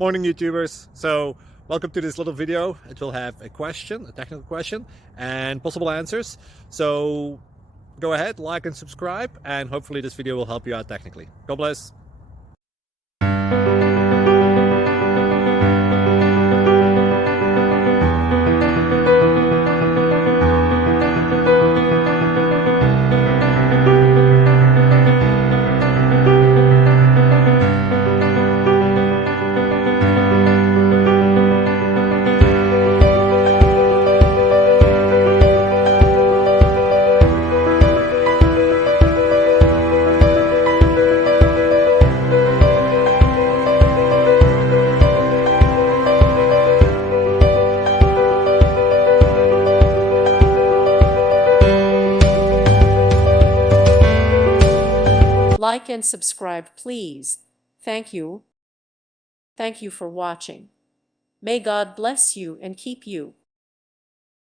Morning, YouTubers. So welcome to this little video. It will have a question, a technical question, and possible answers. So go ahead, like and subscribe, and hopefully this video will help you out technically. God bless. Like and subscribe, please. Thank you. Thank you for watching. May God bless you and keep you.